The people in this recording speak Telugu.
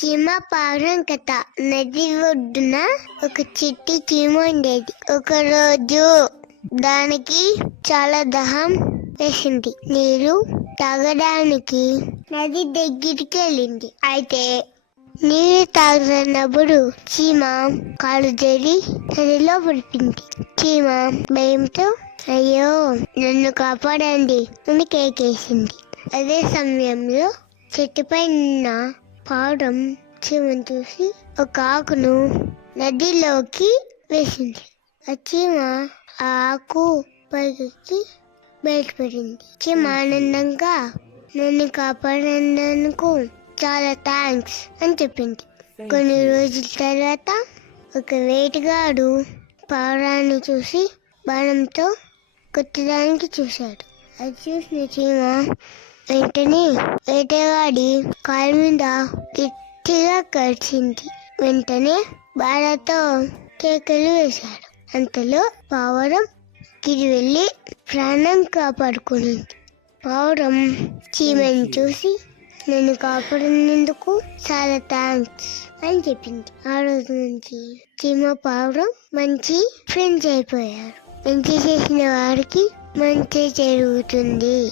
చీమ పావురం కథ. నది ఒడ్డున ఒక చిట్టి చీమ ఉండేది. ఒకరోజు దానికి చాలా దాహం వేసింది. నీరు తాగడానికి నది దగ్గరికి వెళ్ళింది. అయితే నీరు తాగుతున్నప్పుడు చీమ కాలు జారి నదిలో పడిపోయింది. చీమ భయంతో అయ్యో నన్ను కాపాడండి అని కేకేసింది. అదే సమయంలో చెట్టుపై ఉన్న పావురం చీమను చూసి ఒక ఆకును నదిలోకి వేసింది. ఆ చీమ ఆ ఆకు పైకి బయటపడింది. చీమ ఆనందంగా నన్ను కాపాడినందుకు చాలా థ్యాంక్స్ అని చెప్పింది. కొన్ని రోజుల తర్వాత ఒక వేటగాడు పావురాన్ని చూసి బాణంతో కొట్టడానికి చూశాడు. అది చూసిన చీమ వెంటనే వేటగాడి కాలు మీద గట్టిగా కరిచింది. వెంటనే బాణతో కేకలు వేశాడు. అంతలో పావురం గిరి వెళ్ళి ప్రాణం కాపాడుకునింది. పావురం చీమని చూసి నన్ను కాపాడినందుకు చాలా థ్యాంక్స్ అని చెప్పింది. ఆ రోజు నుంచి చీమ పావురం మంచి ఫ్రెండ్స్ అయిపోయారు. మంచి చేసిన వారికి మంచి జరుగుతుంది.